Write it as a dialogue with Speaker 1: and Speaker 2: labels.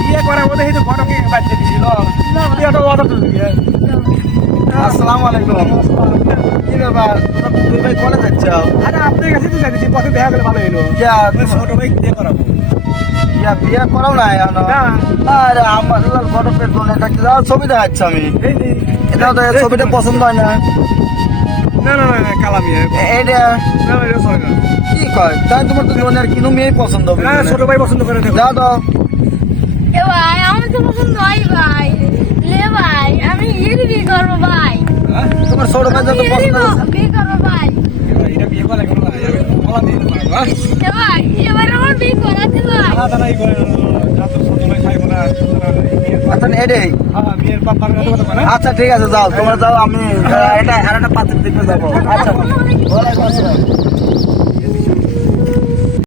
Speaker 1: বিয়ে
Speaker 2: করার মধ্যে এই তো বাচ্চা দিছিল বিয়েটা অর্ডার করে দিয়ে।
Speaker 3: আসসালামু আলাইকুম। কি ব্যাপার? দুই ভাই কলে যাচ্ছ?
Speaker 2: আরে আপনার কাছে তো জানি যে পথে দেখা গেলে ভালো হলো
Speaker 3: ইয়া
Speaker 2: তুমি ছোট ভাই বিয়ে করাবো
Speaker 3: ইয়া বিয়ে করাও না
Speaker 2: এখনও।
Speaker 3: আরে আমার কোনে থাকতে যাও ছবি দেখাচ্ছি আমি।
Speaker 2: এই
Speaker 3: এটা তো ছবিটা পছন্দ হয় না।
Speaker 2: না না না না কালামি
Speaker 3: এ- এইটা।
Speaker 2: না এটা চলে না।
Speaker 3: কয় তাই তোমার তো জীবনে আর কিনো মেয়ে পছন্দ হবে
Speaker 2: না ছোট ভাই পছন্দ করে দেখো
Speaker 3: যাও তো
Speaker 1: এ ভাই আমার তো পছন্দ হয় ভাই। লে ভাই আমি এর বিয়ে করব ভাই।
Speaker 3: তোমার ছোট ভাই যত পছন্দ
Speaker 1: বিয়ে করব ভাই।
Speaker 2: এটা বিয়ে করে কোনো না কলা দিয়ে দেবো হ্যাঁ?
Speaker 1: এ ভাই এবার আমার বিয়ে করাতে ভাই।
Speaker 2: আলাদা নাই করে যা তো ছোট ভাই খাইবো না
Speaker 3: আচ্ছা এটাই
Speaker 2: হ্যাঁ না
Speaker 3: আচ্ছা ঠিক আছে যাও তোমরা যাও আমি এটা আর একটা পাত্র দিতে যাব। আচ্ছা।